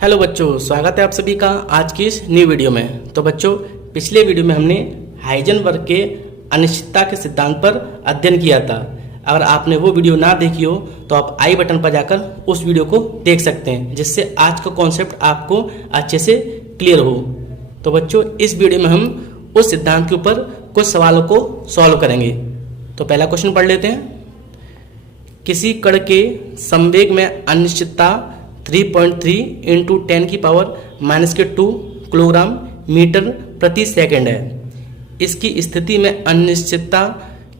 Hello बच्चों, स्वागत है आप सभी का आज की इस न्यू वीडियो में। तो बच्चों, पिछले वीडियो में हमने हाइजेनबर्ग के अनिश्चितता के सिद्धांत पर अध्ययन किया था। अगर आपने वो वीडियो ना देखी हो तो आप आई बटन पर जाकर उस वीडियो को देख सकते हैं, जिससे आज का कॉन्सेप्ट आपको अच्छे से क्लियर हो। तो बच्चों, इस वीडियो में हम उस सिद्धांत के ऊपर कुछ सवालों को सॉल्व करेंगे। तो पहला क्वेश्चन पढ़ लेते हैं। किसी कण के संवेग में अनिश्चितता 3.3 इंटू 10 की पावर -2 किलोग्राम मीटर प्रति सेकंड है। इसकी स्थिति में अनिश्चितता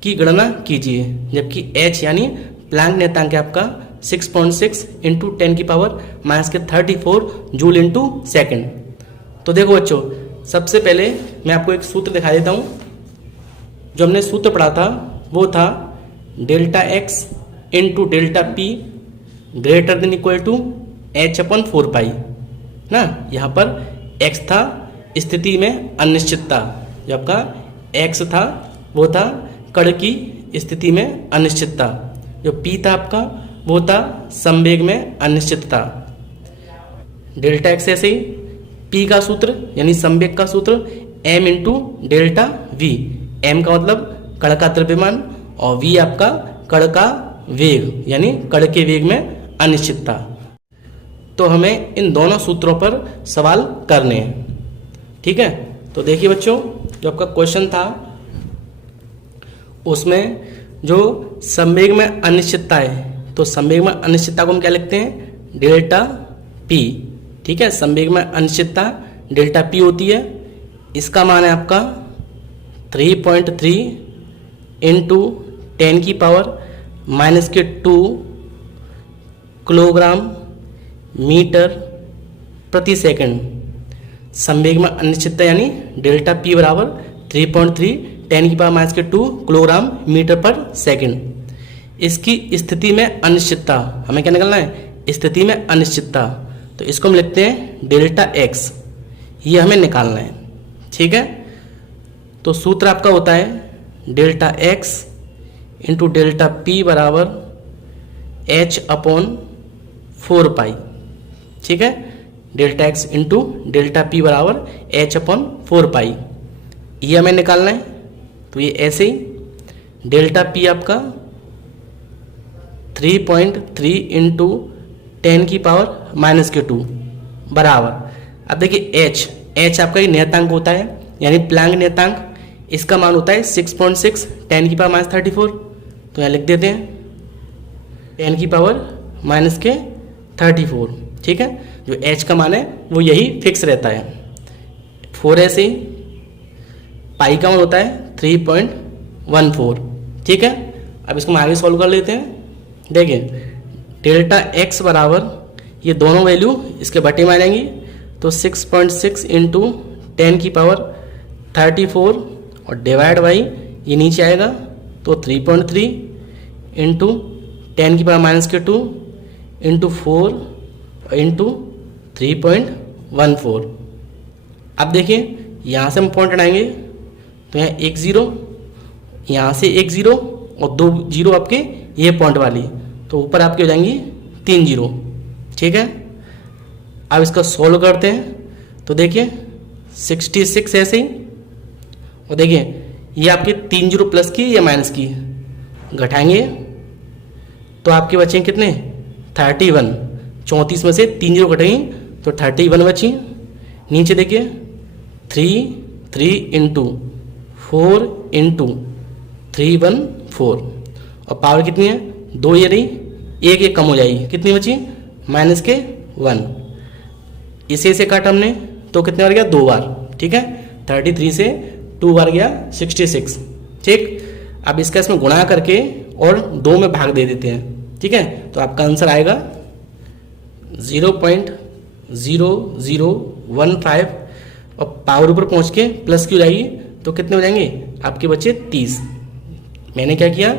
की गणना कीजिए। जबकि h यानी प्लैंक नियतांक है आपका 6.6 इंटू 10 की पावर -34 जूल इंटू सेकेंड। तो देखो बच्चों, सबसे पहले मैं आपको एक सूत्र दिखा देता हूँ। जो हमने सूत्र पढ़ा था वो था delta x into delta P greater than equal to h/4 pi ना। यहाँ पर x था स्थिति में अनिश्चितता, जो आपका x था वो था कण की स्थिति में अनिश्चितता, जो p था आपका वो था संवेग में अनिश्चितता। डेल्टा x ऐसे ही p का सूत्र यानी संवेग का सूत्र m into delta v। m का मतलब कण का द्रव्यमान और v आपका कण का वेग यानी कण के वेग में अनिश्चितता। तो हमें इन दोनों सूत्रों पर सवाल करने हैं, ठीक है। तो देखिए बच्चों, जो आपका क्वेश्चन था उसमें जो संवेग में अनिश्चितता है, तो संवेग में अनिश्चितता को हम क्या लिखते हैं, डेल्टा पी, ठीक है। संवेग में अनिश्चितता डेल्टा पी होती है। इसका मान है आपका 3.3 इंटू 10 की पावर -2 किलोग्राम मीटर प्रति सेकंड। संवेग में अनिश्चितता यानी डेल्टा पी बराबर 3.3 10 की पावर -2 किलोग्राम मीटर पर सेकंड। इसकी स्थिति में अनिश्चितता हमें क्या निकालना है, स्थिति में अनिश्चितता। तो इसको हम लिखते हैं डेल्टा एक्स, ये हमें निकालना है, ठीक है। तो सूत्र आपका होता है delta x into delta P बराबर h/4 पाई, ठीक है। Delta x into delta P बराबर h/4 पाई, ये हमें निकालना है। तो ये ऐसे ही डेल्टा पी आपका 3.3 इंटू 10 की पावर -2 बराबर, अब देखिए h आपका ये नियतांक होता है यानी प्लैंक नियतांक। इसका मान होता है 6.6 10 की पावर -34। तो यहाँ लिख देते हैं 10 की पावर -34, ठीक है। जो h का मान है वो यही फिक्स रहता है। 4 ऐसे ही पाई का मान होता है 3.14, ठीक है। अब इसको हम आगे सॉल्व कर लेते हैं। देखिए डेल्टा x बराबर ये दोनों वैल्यू इसके बटे में आ जाएंगी। तो 6.6 इंटू 10 की पावर 34 और डिवाइड बाई ये नीचे आएगा तो 3.3 इंटू 10 की पावर -2 इंटू 4 इंटू 3.14। अब देखिए यहाँ से हम पॉइंट हटाएंगे तो यहाँ 1 0, यहाँ से 1 0 और 2 0 आपके ये पॉइंट वाली, तो ऊपर आपके हो जाएंगी 3 0, ठीक है। अब इसका सोल्व करते हैं। तो देखिए 66 ऐसे ही, और देखिए ये आपके 3 0 प्लस की या माइनस की, घटाएंगे तो आपके बचे कितने 31। 34 में से 3 0 घटेंगे तो 31 बची। नीचे देखिए 3 इंटू 4 इंटू 314 और पावर कितनी है 2, ये रही, एक कम हो जाएगी, कितनी बची -1। इसे काटा हमने तो कितने बार गया 2 बार, ठीक है। 33 से 2 बार गया 66, ठीक। अब इसका इसमें गुणा करके और 2 में भाग दे देते हैं, ठीक है। तो आपका आंसर आएगा 0.0015 और पावर ऊपर पहुंच के प्लस की हो जाएगी तो कितने हो जाएंगे आपके बच्चे 30। मैंने क्या किया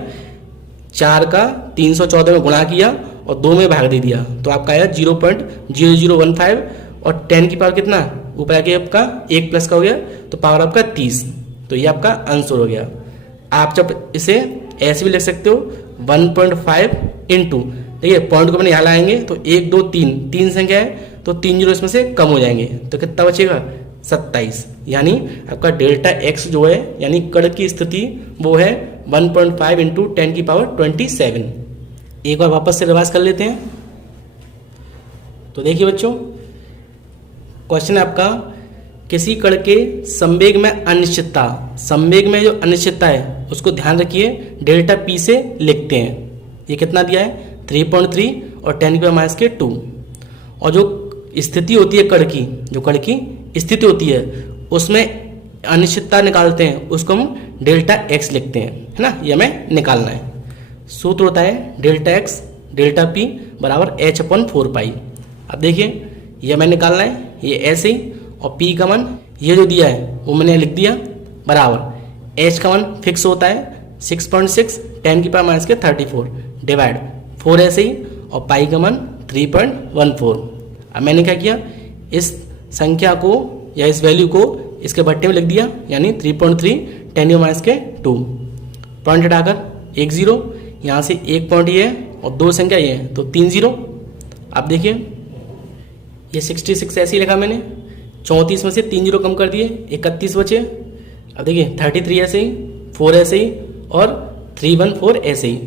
4 का 314 में गुणा किया और 2 में भाग दे दिया, तो आपका आया 0.0015 और 10 की पावर कितना ऊपर आके आपका 1 प्लस का हो गया तो पावर आपका 30। तो ये आपका आंसर हो गया। आप जब इसे ऐसे भी लिख सकते हो 1.5 इंटू, देखिए पॉइंट को अपने यहाँ लाएंगे तो 1 2 3 संख्या है तो 3 जीरो इसमें से कम हो जाएंगे, तो कितना बचेगा 27। यानी आपका डेल्टा एक्स जो है यानी कण की स्थिति वो है 1.5 इंटू 10 की पावर 27। एक बार वापस से रिवाइज कर लेते हैं। तो देखिए बच्चों, क्वेश्चन है आपका, किसी कण के संवेग में अनिश्चितता, संवेग में जो अनिश्चितता है उसको ध्यान रखिए डेल्टा पी से लिखते हैं। ये कितना दिया है 3.3 और 10 की पावर माइनस के 2। और जो स्थिति होती है कण की, जो कण की स्थिति होती है उसमें अनिश्चितता निकालते हैं, उसको हम डेल्टा एक्स लिखते हैं, है ना। ये हमें निकालना है। सूत्र होता है डेल्टा एक्स डेल्टा पी बराबर h/4 पाई। अब देखिए ये हमें निकालना है, ये ऐसे ही, और p का मान ये जो दिया है वो मैंने लिख दिया बराबर h का मान फिक्स होता है 6.6 10 की पावर माइनस के 34 डिवाइड 4 ऐसे ही, और पाई का मान 3.14। अब मैंने क्या किया, इस संख्या को या इस वैल्यू को इसके बट्टे में लिख दिया, यानी 3.3 10 की माइनस के 2। पॉइंट हटाकर 1 जीरो, यहाँ से 1 पॉइंट ये है और 2 संख्या ये है, तो 3 जीरो। अब देखिए ये 66 ऐसे ही लिखा मैंने, 34 में से 3 जीरो कम कर दिए, 31 बचे। अब देखिए 33 ऐसे ही, 4 ऐसे ही और 314 ऐसे ही।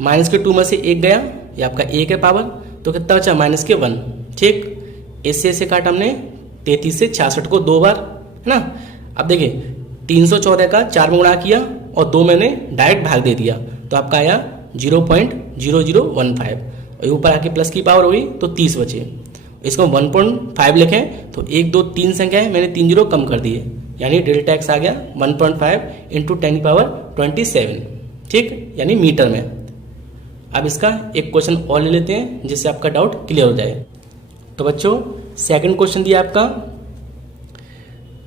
माइनस के 2 में से 1 गया, ये आपका 1 है पावर, तो कितना बचा माइनस के 1। ठीक, इससे ऐसे काटा हमने 33 से 66 को 2 बार, है ना। अब देखिए 314 का 4 में गुणा किया और 2 मैंने डायरेक्ट भाग दे दिया, तो आपका आया 0.0015 और ऊपर आके प्लस की पावर हुई तो 30 बचे। इसको 1.5 लिखें तो 1 2 3 संख्या है, मैंने 3 जीरो कम कर दिए, यानी डेल्टा एक्स आ गया 1.5 इंटू 10 की पावर 27। ठीक, यानी मीटर में। अब इसका एक क्वेश्चन और ले लेते हैं जिससे आपका डाउट क्लियर हो जाए। तो बच्चों सेकंड क्वेश्चन दिया आपका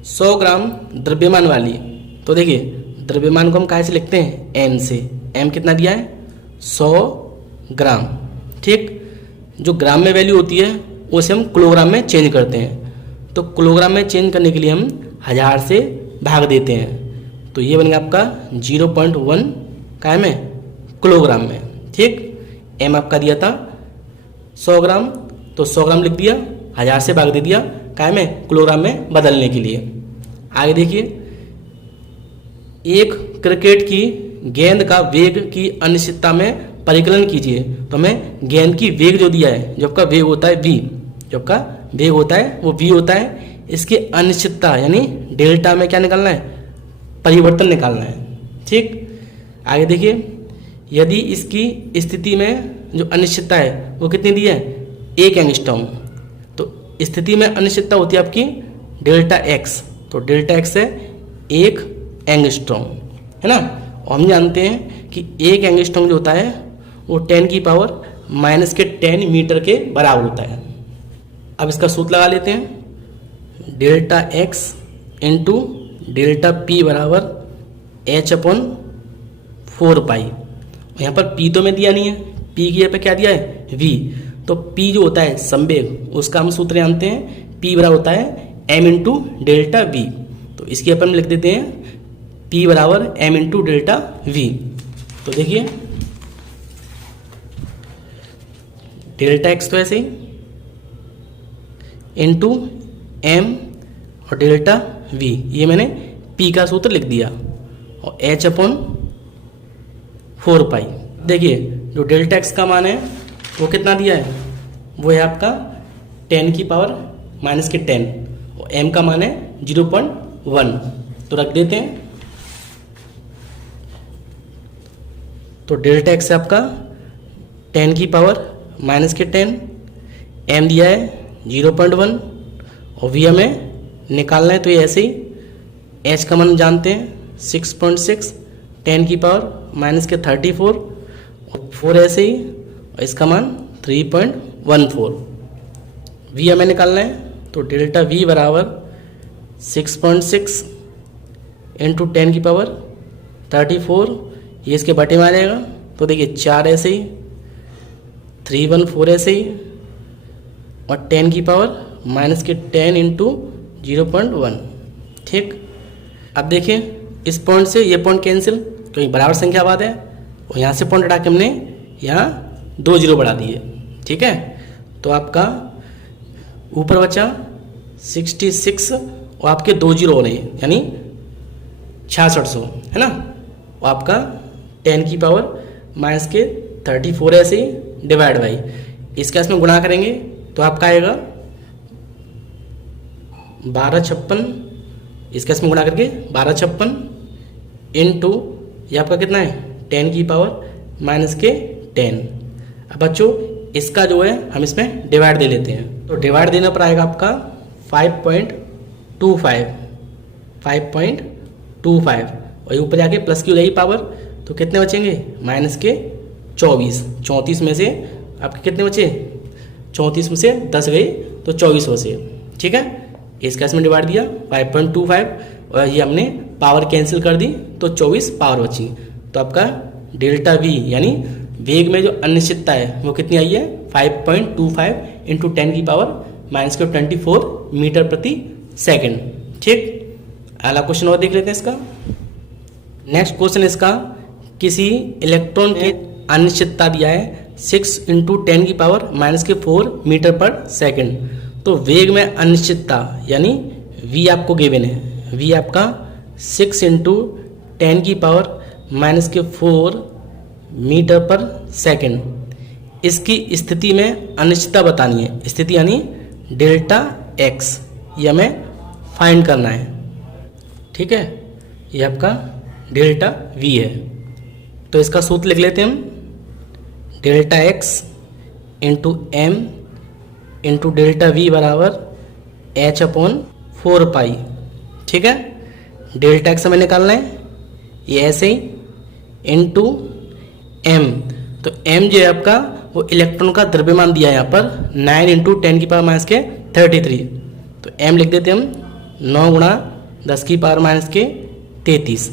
100 ग्राम द्रव्यमान वाली। तो देखिए द्रव्यमान को हम कहाँ से लिखते हैं, एम से। एम कितना दिया है 100 ग्राम। ठीक, जो ग्राम में वैल्यू होती है उसे हम किलोग्राम में चेंज करते हैं, तो किलोग्राम में चेंज करने के लिए हम 1000 से भाग देते हैं, तो ये बनेगा आपका 0.1 काय में किलोग्राम में। ठीक, एम आपका दिया था 100 ग्राम, तो 100 ग्राम लिख दिया, 1000 से भाग दे दिया, काय में किलोग्राम में बदलने के लिए। आगे देखिए, एक क्रिकेट की गेंद का वेग की अनिश्चितता में परिकलन कीजिए। तो हमें गेंद की वेग जो दिया है, जो आपका वेग होता है v, जो आपका वेग होता है वो v होता है, इसकी अनिश्चितता यानी डेल्टा में क्या निकालना है, परिवर्तन निकालना है। ठीक, आगे देखिए, यदि इसकी स्थिति में जो अनिश्चितता है वो कितनी दी है 1 एंगस्ट्रॉम, तो स्थिति में अनिश्चितता होती है आपकी डेल्टा एक्स, तो डेल्टा एक्स है 1 एंगस्ट्रॉम, है ना। और हम जानते हैं कि 1 एंगस्ट्रॉम जो होता है वो 10 की पावर माइनस के 10 मीटर के बराबर होता है। अब इसका सूत्र लगा लेते हैं, delta x into delta P बराबर h/4 पाई। यहाँ पर p तो में दिया नहीं है, p की यहाँ पे क्या दिया है v, तो p जो होता है संवेग उसका हम सूत्र जानते हैं, p बराबर होता है m इंटू डेल्टा v। तो इसकी अपन लिख देते हैं p बराबर m इंटू डेल्टा v। तो देखिए डेल्टा एक्स तो ऐसे ही इंटू एम और डेल्टा वी, ये मैंने पी का सूत्र लिख दिया, और h/4 पाई। देखिए जो डेल्टा एक्स का मान है वो कितना दिया है, वो है आपका 10 की पावर माइनस के 10, और एम का मान है 0.1, तो रख देते हैं। तो डेल्टा एक्स है आपका 10 की पावर माइनस के 10, एम दिया है 0.1 और वी हमें निकालना है, तो ये ऐसे ही एच का मान जानते हैं 6.6 10 की पावर माइनस के 34 और 4 ऐसे ही, और इसका मान 3.14। वी हमें निकालना है, तो डेल्टा वी बराबर 6.6 इंटू 10 की पावर 34, ये इसके बटे में आ जाएगा। तो देखिए 4 ऐसे ही, 314 ऐसे ही, और 10 की पावर माइनस के 10 इंटू 0.1। ठीक, अब देखिए इस पॉइंट से ये पॉइंट कैंसिल, क्योंकि बराबर संख्या बाद है, और यहाँ से पॉइंट हटा के हमने यहाँ 2 जीरो बढ़ा दिए। ठीक है, तो आपका ऊपर बचा 66 और आपके 2 जीरो हो रहे हैं यानी 6600 है ना। और आपका 10 की पावर माइनस के 34 ऐसे ही डिवाइड बाई इसका इसमें गुणा करेंगे तो आपका आएगा 1256, इसका इसमें गुणा करके 1256 इंटू ये आपका कितना है 10 की पावर माइनस के 10। अब बच्चों इसका जो है हम इसमें डिवाइड दे लेते हैं, तो डिवाइड देने पर आएगा आपका 5.25 और ऊपर जाके प्लस की हो जाएगी पावर, तो कितने बचेंगे माइनस के 34 में से आपके कितने बचे 34 में से 10 गई तो 24 बचे। ठीक है, इसका इसमें डिवाइड दिया 5.25 और ये हमने पावर कैंसिल कर दी तो 24 पावर बची। तो आपका डेल्टा वी यानी वेग में जो अनिश्चितता है वो कितनी आई है 5.25 इंटू 10 की पावर माइनस के 24 मीटर प्रति सेकेंड। ठीक, अगला क्वेश्चन और देख लेते हैं इसका। नेक्स्ट क्वेश्चन इसका, किसी इलेक्ट्रॉन की अनिश्चितता दिया है 6 इंटू 10 की पावर माइनस के 4 मीटर पर सेकेंड। तो वेग में अनिश्चितता यानी v आपको गिवन है, v आपका 6 इंटू 10 की पावर माइनस के 4 मीटर पर सेकेंड। इसकी स्थिति में अनिश्चितता बतानी है, स्थिति यानी डेल्टा x, ये हमें फाइंड करना है। ठीक है, ये आपका डेल्टा v है, तो इसका सूत्र लिख लेते हैं हम, delta x into M into delta V बराबर h/4 पाई। ठीक है, डेल्टा एक्स हमें निकालना है, ये ऐसे ही इंटू एम, तो एम जो है आपका वो इलेक्ट्रॉन का द्रव्यमान दिया है यहाँ पर 9 इंटू 10 की पावर माइनस के 33, तो एम लिख देते हम 9 गुणा 10 की पावर माइनस के 33।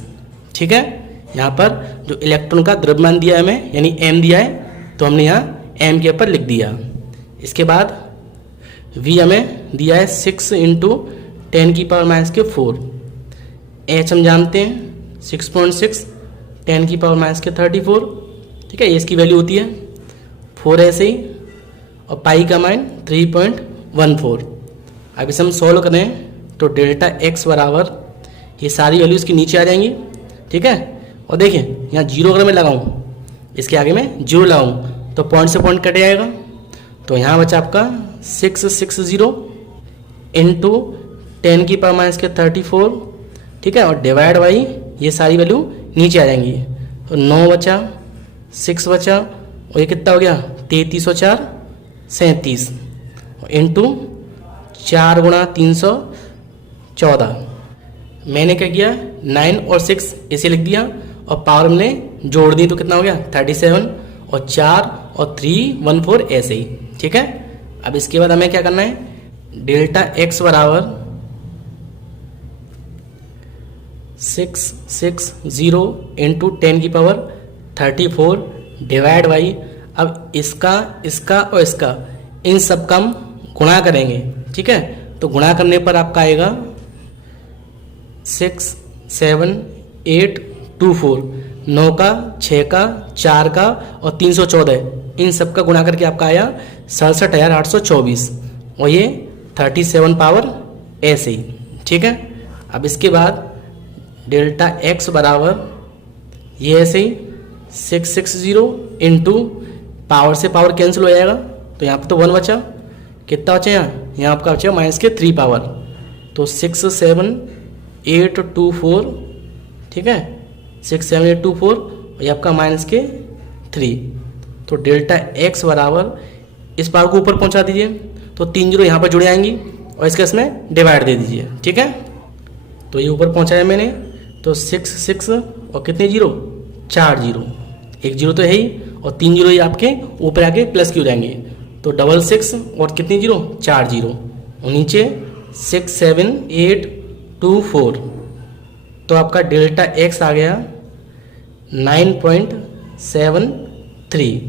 ठीक है, यहाँ पर जो इलेक्ट्रॉन का द्रव्यमान दिया है हमें यानी एम दिया है, तो हमने यहाँ एम के ऊपर लिख दिया। इसके बाद v हमें दिया है 6 इंटू 10 की पावर माइनस के 4, h हम जानते हैं 6.6 10 की पावर माइनस के 34। ठीक है, ये इसकी वैल्यू होती है 4 ऐसे ही, और पाई का मान 3.14। अब इसे हम सॉल्व करें तो डेल्टा x बराबर ये सारी वैल्यू इसकी नीचे आ जाएंगी। ठीक है, और देखिए यहाँ जीरो अगर मैं लगाऊँ, इसके आगे मैं जीरो लगाऊँ तो पॉइंट से पॉइंट कट जाएगा, तो यहाँ बचा आपका 660 इंटू 10 की पावर माइनस के 34। ठीक है, और डिवाइड बाई ये सारी वैल्यू नीचे आ जाएंगी, तो 9 बचा 6 बचा और ये कितना हो गया 33 और 4 37 इंटू 4 गुणा 314। मैंने क्या किया 9 और 6 इसे लिख दिया और पावर हमने जोड़ दी तो कितना हो गया 37 और 4 और 314 ऐसे ही। ठीक है, अब इसके बाद हमें क्या करना है, डेल्टा x बराबर 660 इंटू 10 की पावर 34 डिवाइड बाई, अब इसका और इसका इन सब का हम गुणा करेंगे। ठीक है, तो गुणा करने पर आपका आएगा 67824, 9 का 6 का 4 का और 314, इन सब का गुणा करके आपका आया 67,824 और ये 37 पावर ऐसे ही। ठीक है, अब इसके बाद डेल्टा x बराबर ये ऐसे ही 660 इंटू पावर से पावर कैंसिल हो जाएगा, तो यहाँ पर तो 1 बचा, कितना बचा यहाँ आपका बचा माइनस के 3 पावर, तो 67824। ठीक है, 67824 और ये आपका माइनस के 3, तो डेल्टा x बराबर इस पावर को ऊपर पहुंचा दीजिए तो 3 जीरो यहाँ पर जुड़ जाएंगी और इसका इसमें डिवाइड दे दीजिए। ठीक है, तो ये ऊपर पहुंचाया मैंने, तो 6 और कितने जीरो 4 जीरो, एक जीरो तो है ही और 3 जीरो ये आपके ऊपर आके प्लस की हो जाएंगे, तो 66 और कितने जीरो 4 जीरो और नीचे 67824, तो आपका डेल्टा x आ गया 9.73।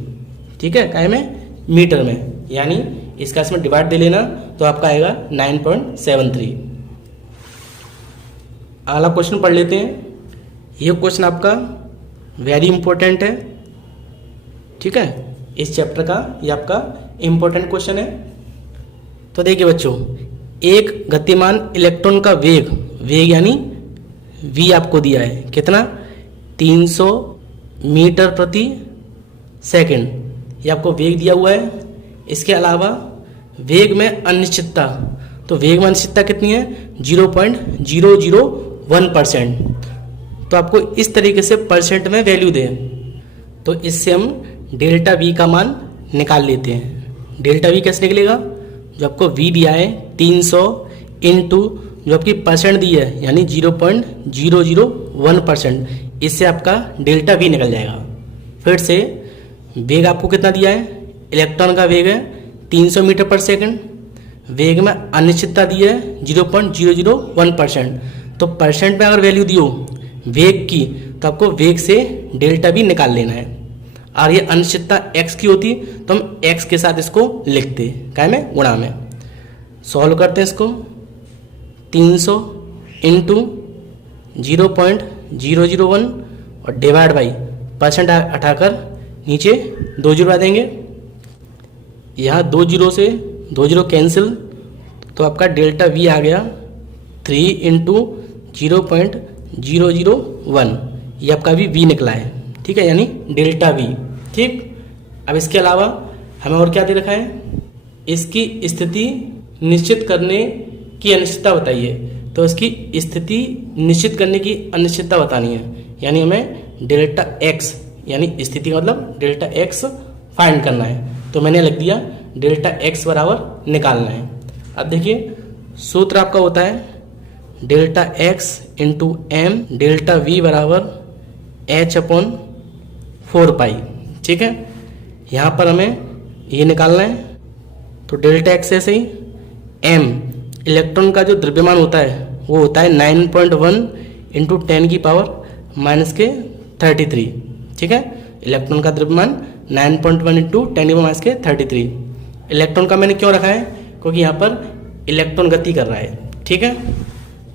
ठीक है, काय में मीटर में, यानी इसका इसमें डिवाइड दे लेना तो आपका आएगा 9.73। अगला क्वेश्चन पढ़ लेते हैं। ये क्वेश्चन आपका वेरी इंपॉर्टेंट है। ठीक है, इस चैप्टर का ये आपका इंपॉर्टेंट क्वेश्चन है। तो देखिए बच्चों, एक गतिमान इलेक्ट्रॉन का वेग यानी v आपको दिया है कितना, 300 मीटर प्रति सेकंड, ये आपको वेग दिया हुआ है। इसके अलावा वेग में अनिश्चितता, तो वेग में अनिश्चितता कितनी है, 0.001%। तो आपको इस तरीके से परसेंट में वैल्यू दें, तो इससे हम डेल्टा वी का मान निकाल लेते हैं। डेल्टा वी कैसे निकलेगा, जो आपको v दिया है 300 इंटू जो आपकी परसेंट दी है यानी 0.001%, इससे आपका डेल्टा वी निकल जाएगा। फिर से वेग आपको कितना दिया है, इलेक्ट्रॉन का वेग है 300 मीटर पर सेकंड, वेग में अनिश्चितता दी है 0.001%। तो परसेंट में अगर वैल्यू दियो वेग की, तो आपको वेग से डेल्टा वी निकाल लेना है। और ये अनिश्चितता x की होती तो हम x के साथ इसको लिखते, काय में, गुणा में। सॉल्व करते हैं इसको, 300 इंटू 0.001 और डिवाइड बाई परसेंट हटाकर नीचे 2 जीरो आ देंगे। यहाँ 2 जीरो से 2 जीरो कैंसिल, तो आपका डेल्टा वी आ गया 3 इंटू 0.001, ये आपका भी वी निकला है, ठीक है, यानी डेल्टा वी। ठीक, अब इसके अलावा हमें और क्या दे रखा है, इसकी स्थिति निश्चित करने की अनिश्चितता बताइए। तो इसकी स्थिति निश्चित करने की अनिश्चितता बतानी है, यानी हमें डेल्टा एक्स यानी स्थिति का मतलब डेल्टा एक्स फाइंड करना है। तो मैंने लिख दिया डेल्टा एक्स बराबर निकालना है। अब देखिए सूत्र आपका होता है delta x into M delta V बराबर h/4 ठीक है। यहाँ पर हमें ये निकालना है, तो डेल्टा एक्स ऐसे ही, एम इलेक्ट्रॉन का जो द्रव्यमान होता है वो होता है 9.1 इंटू 10⁻⁻33, ठीक है। इलेक्ट्रॉन का द्रव्यमान 9.1 इंटू 10⁻⁻33। इलेक्ट्रॉन का मैंने क्यों रखा है, क्योंकि यहाँ पर इलेक्ट्रॉन गति कर रहा है, ठीक है।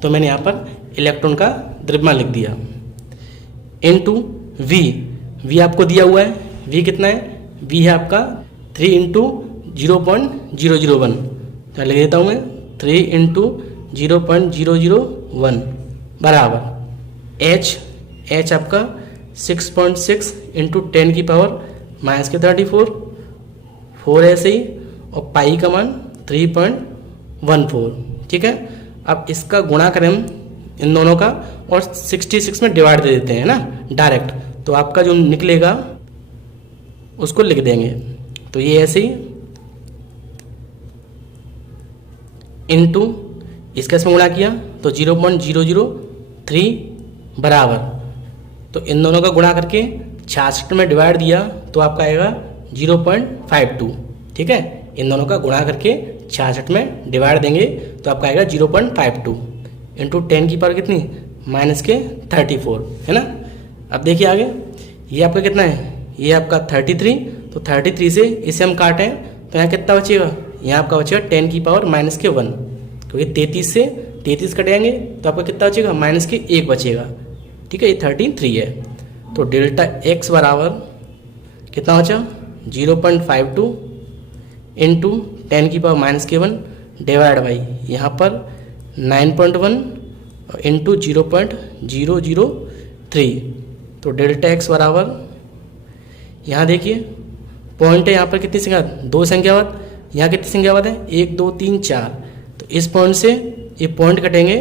तो मैंने यहाँ पर इलेक्ट्रॉन का द्रव्यमान लिख दिया इंटू वी। वी आपको दिया हुआ है, वी कितना है, वी है आपका 3 इंटू 0.001, तो लिख देता हूँ मैं 3 इंटू 0.001 बराबर एच आपका 6.6 इंटू 10⁻⁻34 4 ऐसे ही, और पाई का मान 3.14, ठीक है। अब इसका गुणा करें हम इन दोनों का और 66 में डिवाइड दे देते हैं ना डायरेक्ट, तो आपका जो निकलेगा उसको लिख देंगे। तो ये ऐसे ही इंटू इसका इसमें गुणा किया तो 0.003 बराबर, तो इन दोनों का गुणा करके 66 में डिवाइड दिया तो आपका आएगा 0.52, ठीक है। इन दोनों का गुणा करके 66 में डिवाइड देंगे तो आपका आएगा 0.52 इंटू 10 की पावर कितनी, -34, है ना। अब देखिए आगे, ये आपका कितना है, ये आपका 33, तो 33 से इसे हम काटें तो यहाँ कितना बचेगा, यहाँ आपका बचेगा 10 की पावर -1, क्योंकि 33 से 33 कटेंगे तो आपका कितना बचेगा, -1 बचेगा, ठीक है। ये 33 है, तो डेल्टा एक्स बराबर कितना बचा, 0.52 इंटू 10 की पावर -1 डिवाइड बाई यहाँ पर 9.1 इंटू 0.003, तो डेल्टा एक्स बराबर, यहाँ देखिए पॉइंट है, यहाँ पर कितनी संख्या, 2 संख्यावाद, यहाँ कितनी संख्यावाद है, 1 2 3 4, तो इस पॉइंट से ये पॉइंट कटेंगे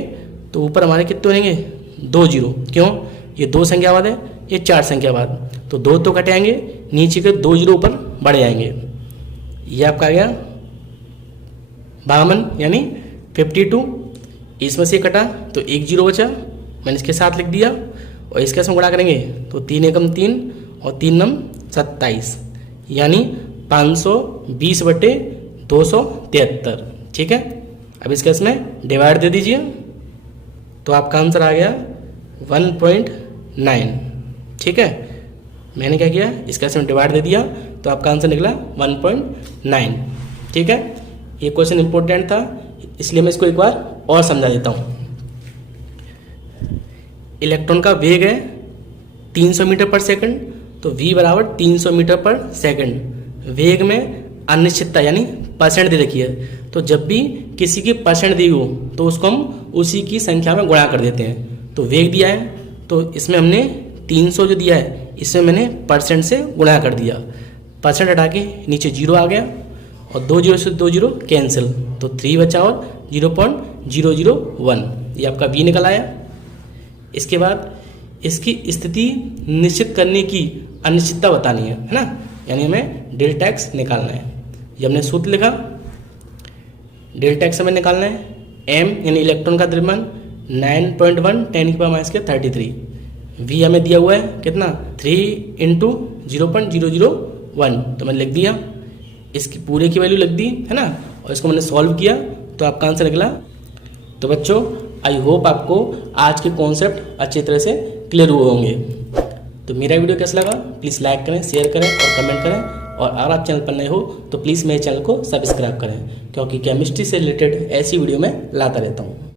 तो ऊपर हमारे कितने रहेंगे, 2 जीरो, क्यों, ये 2 संख्यावाद है, ये 4 संख्यावाद, तो 2 तो कटेंगे, नीचे के 2 जीरो ऊपर बढ़ जाएंगे। ये आपका आ गया 52 यानी 52, इसमें से कटा तो 1 जीरो बचा, मैंने इसके साथ लिख दिया, और इसके साथ गुणा करेंगे तो 3 एकम 3 और 3 नम 27, यानी 520/273, ठीक है। अब इसके इसमें डिवाइड दे दीजिए तो आपका आंसर आ गया 1.9, ठीक है। मैंने क्या किया, इसका इसमें डिवाइड दे दिया तो आपका आंसर निकला 1.9, ठीक है। ये क्वेश्चन इंपॉर्टेंट था, इसलिए मैं इसको एक बार और समझा देता हूँ। इलेक्ट्रॉन का वेग है 300 मीटर पर सेकंड, तो v बराबर 300 मीटर पर सेकंड। वेग में अनिश्चितता यानी परसेंट दे रखी है, तो जब भी किसी की परसेंट दी हो तो उसको हम उसी की संख्या में गुणा कर देते हैं। तो वेग दिया है तो इसमें हमने 300 जो दिया है इसमें मैंने परसेंट से गुणा कर दिया, परसेंट हटा के नीचे 0 आ गया और 2 जीरो से 2 जीरो कैंसिल, तो 3 बचा और 0.001 ये आपका बी निकल आया। इसके बाद इसकी स्थिति निश्चित करने की अनिश्चितता बतानी है ना, यानी हमें डेल्टा एक्स निकालना है। ये हमने सूत्र लिखा, डेल्टा एक्स हमें निकालना है, m यानी इलेक्ट्रॉन का द्रव्यमान 9.1 10⁻³ v हमें दिया हुआ है कितना 3 × 0.001, तो मैंने लिख दिया, इसकी पूरे की वैल्यू लिख दी है ना, और इसको मैंने सॉल्व किया तो आपका आंसर निकला। तो बच्चों आई होप आपको आज के कॉन्सेप्ट अच्छी तरह से क्लियर हुए होंगे। तो मेरा वीडियो कैसा लगा प्लीज़ लाइक करें, शेयर करें और कमेंट करें, और अगर आप चैनल पर नए हो तो प्लीज़ मेरे चैनल को सब्सक्राइब करें, क्योंकि केमिस्ट्री से रिलेटेड ऐसी वीडियो मैं लाता रहता हूँ।